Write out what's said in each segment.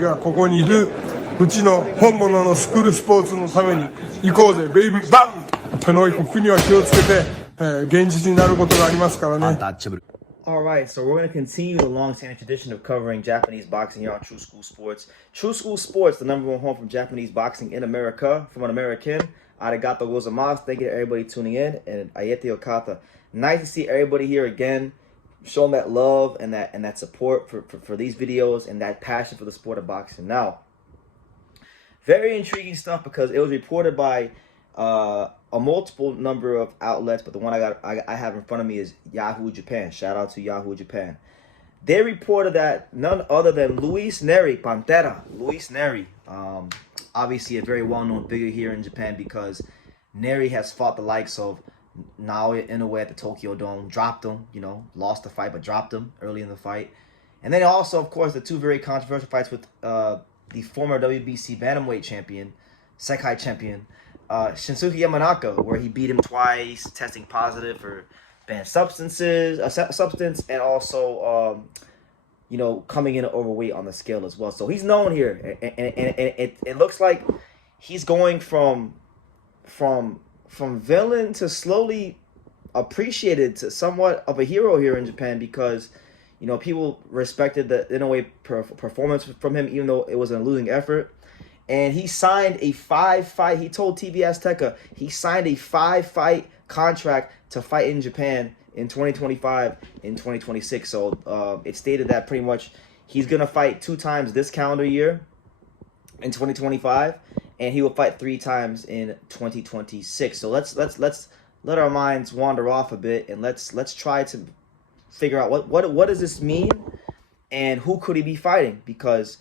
がここにいるうちの本物のスクールスポーツのために行こうぜベイビーバンこの国は気をつけて、現実になることがありますからね。Alright, so we're going to continue the long-standing tradition of covering Japanese boxing here on True School Sports. True School Sports, the #1 home from Japanese boxing in America, from an American. Arigato gozaimasu. Thank you to everybody tuning in, and ayete okata. Nice to see everybody here again, showing that love and that support for these videos and that passion for the sport of boxing. Now, very intriguing stuff because it was reported by a multiple number of outlets, but the one I have in front of me is Yahoo Japan. Shout out to Yahoo Japan. They reported that none other than Luis Nery, Pantera, Luis Nery, obviously a very well-known figure here in Japan because Nery has fought the likes of Naoya Inoue at the Tokyo Dome, dropped him, lost the fight, but dropped him early in the fight. And then also, of course, the two very controversial fights with the former WBC bantamweight champion, Sekai champion, Shinsuke Yamanaka, where he beat him twice, testing positive for banned substance, and also, coming in overweight on the scale as well. So he's known here, and it looks like he's going from villain to slowly appreciated to somewhat of a hero here in Japan because, people respected the in a way performance from him, even though it was a losing effort. And he signed a 5-fight. He told TV Azteca he signed a 5-fight contract to fight in Japan in 2025 and 2026. So it stated that pretty much he's gonna fight 2 times this calendar year in 2025, and he will fight 3 times in 2026. So let's let our minds wander off a bit and let's try to figure out what does this mean and who could he be fighting, because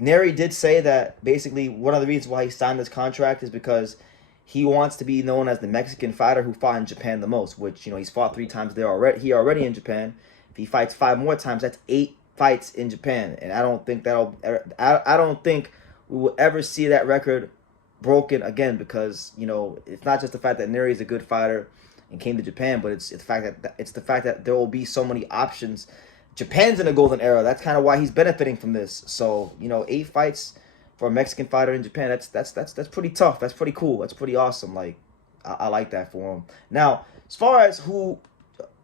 Nery did say that basically one of the reasons why he signed this contract is because he wants to be known as the Mexican fighter who fought in Japan the most, which, he's fought 3 times there already. He already in Japan. If he fights 5 more times, that's 8 fights in Japan. And I don't think I don't think we will ever see that record broken again because, it's not just the fact that Nery is a good fighter and came to Japan, but it's the fact that there will be so many options. Japan's in a golden era. That's kind of why he's benefiting from this. So, 8 fights for a Mexican fighter in Japan, that's pretty tough. That's pretty cool. That's pretty awesome. Like, I like that for him. Now, as far as who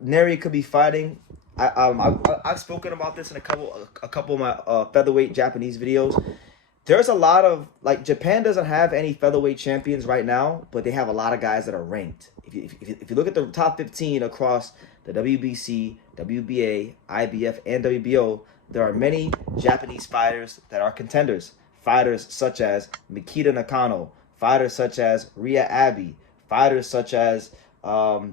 Nery could be fighting, I've spoken about this in a couple of my featherweight Japanese videos. There's a lot of, Japan doesn't have any featherweight champions right now, but they have a lot of guys that are ranked. If you look at the top 15 across the WBC, WBA, IBF, and WBO, there are many Japanese fighters that are contenders. Fighters such as Mikita Nakano, fighters such as Rhea Abbey, fighters such as, Ryuto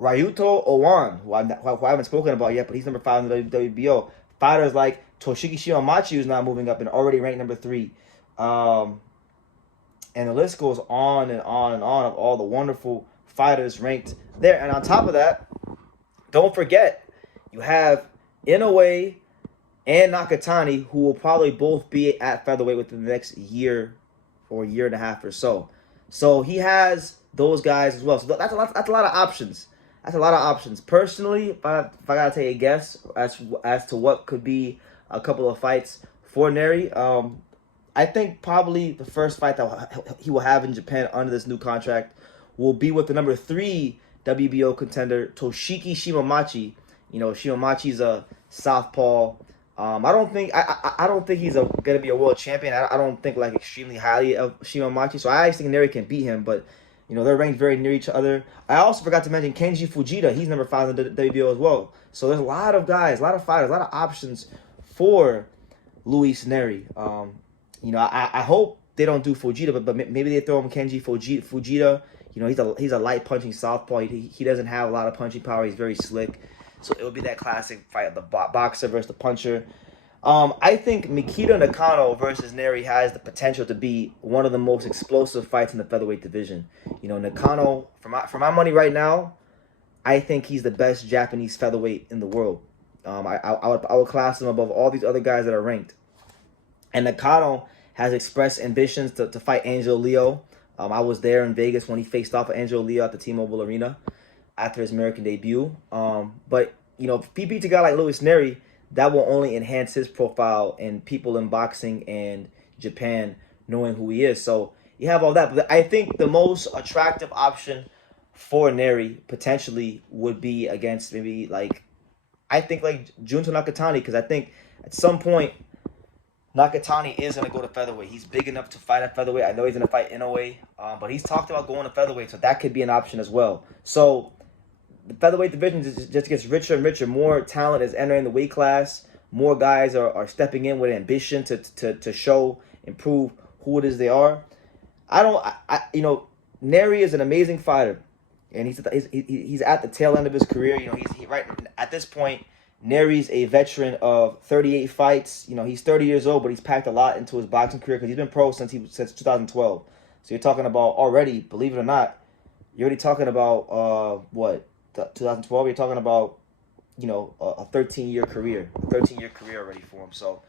Owan, who I haven't spoken about yet, but he's number 5 in the WBO. Fighters like Toshiki Shimamachi, who's now moving up and already ranked number 3. And the list goes on and on and on of all the wonderful fighters ranked there. And on top of that, don't forget, you have Inoue and Nakatani, who will probably both be at featherweight within the next year or year and a half or so. So he has those guys as well. So that's a lot of options. That's a lot of options. Personally, if I gotta take a guess as to what could be a couple of fights for Nery, I think probably the first fight that he will have in Japan under this new contract will be with the number 3 WBO contender, Toshiki Shimamachi. Shimamachi's a southpaw. I don't think he's gonna be a world champion. I don't think extremely highly of Shimamachi. So I actually think Nery can beat him, but they're ranked very near each other. I also forgot to mention Kenji Fujita. He's number 5 in the WBO as well. So there's a lot of guys, a lot of fighters, a lot of options for Luis Nery. I hope they don't do Fujita, but maybe they throw him Kenji Fujita. He's a light punching southpaw. He doesn't have a lot of punching power. He's very slick. So it would be that classic fight of the boxer versus the puncher. I think Mikita Nakano versus Nery has the potential to be one of the most explosive fights in the featherweight division. Nakano, for my money right now, I think he's the best Japanese featherweight in the world. I would class him above all these other guys that are ranked. And Nakano has expressed ambitions to fight Angel Leo. I was there in Vegas when he faced off with Angel Leo at the T-Mobile Arena after his American debut. But if he beats a guy like Luis Nery, that will only enhance his profile and people in boxing and Japan knowing who he is. So you have all that. But I think the most attractive option for Nery potentially would be against maybe like, I think like Junto Nakatani, because I think at some point Nakatani is going to go to featherweight. He's big enough to fight at featherweight. I know he's going to fight Inoue, but he's talked about going to featherweight, so that could be an option as well. So the featherweight division just gets richer and richer. More talent is entering the weight class. More guys are stepping in with ambition to show and prove who it is they are. Nery is an amazing fighter, and he's at the tail end of his career. He's right at this point. Nery's a veteran of 38 fights. He's 30 years old, but he's packed a lot into his boxing career because he's been pro since 2012. So you're talking about already, believe it or not, you're already talking about 2012. You're talking about a 13-year career, already for him. So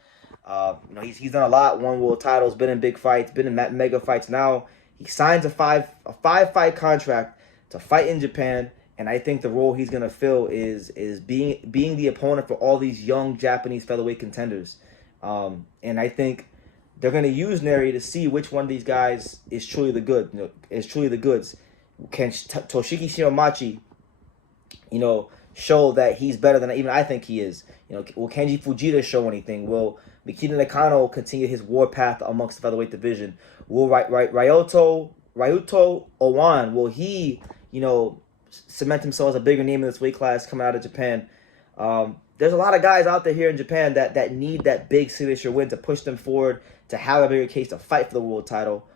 he's done a lot. Won world titles, been in big fights, been in mega fights. Now he signs a five-fight contract to fight in Japan. And I think the role he's gonna fill is being the opponent for all these young Japanese featherweight contenders, and I think they're gonna use Nery to see which one of these guys is truly the goods. Can Toshiki Shiramachi, show that he's better than even I think he is? Will Kenji Fujita show anything? Will Mikita Nakano continue his war path amongst the featherweight division? Will Ryuto Owan, will he cement himself as a bigger name in this weight class coming out of Japan? There's a lot of guys out there here in Japan that need that big signature win to push them forward, to have a bigger case to fight for the world title.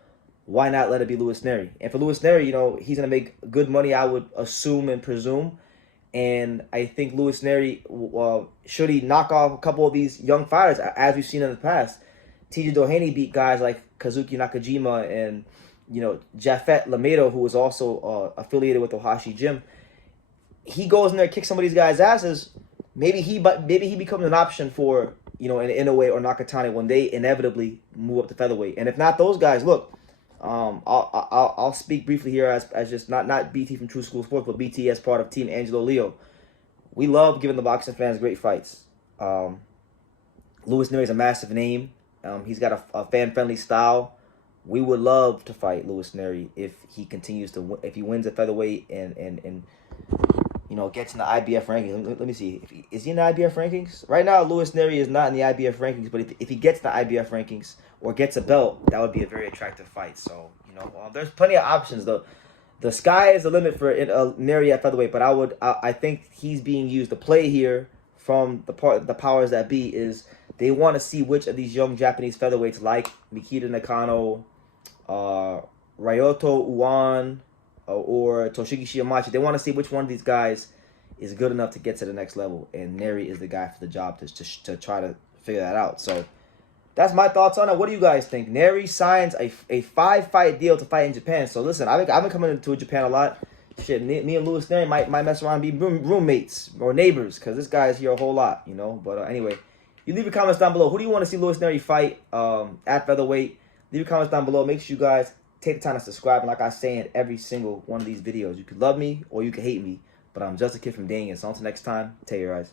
Why not let it be Louis Nery? And for Louis Nery, he's going to make good money, I would assume and presume. And I think Louis Nery, should he knock off a couple of these young fighters, as we've seen in the past, TJ Doheny beat guys like Kazuki Nakajima and Jafet Lamedo, who was also affiliated with Ohashi Gym. He goes in there, kicks some of these guys' asses. Maybe he becomes an option for an Inoue or Nakatani when they inevitably move up to featherweight. And if not those guys, look, I'll speak briefly here as just not BT from True School Sports, but BT as part of Team Angelo Leo. We love giving the boxing fans great fights. Louis Nery is a massive name. He's got a fan-friendly style. We would love to fight Louis Nery if he continues to if he wins at featherweight and gets in the IBF rankings. Let me see. Is he in the IBF rankings? Right now, Louis Nery is not in the IBF rankings, but if he gets the IBF rankings or gets a belt, that would be a very attractive fight. So, there's plenty of options. The sky is the limit for Nery at featherweight, but I think he's being used. The play here from the powers that be is they want to see which of these young Japanese featherweights like Mikita Nakano, Ryuto Uwan, or Toshiki Shiramachi, they want to see which one of these guys is good enough to get to the next level, and Nery is the guy for the job to try to figure that out. So that's my thoughts on it. What do you guys think? Nery signs a 5-fight deal to fight in Japan. So listen, I've been coming into Japan a lot. Shit, me and Louis Nery might mess around and be roommates or neighbors, because this guy is here a whole lot, But anyway, you leave your comments down below. Who do you want to see Louis Nery fight at featherweight? Leave your comments down below. Make sure you guys take the time to subscribe. And like I say in every single one of these videos, you could love me or you could hate me, but I'm just a kid from Dang. So until next time, take your eyes.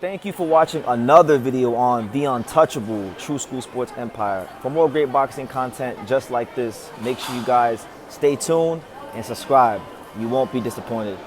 Thank you for watching another video on the untouchable True School Sports Empire. For more great boxing content just like this, make sure you guys stay tuned and subscribe. You won't be disappointed.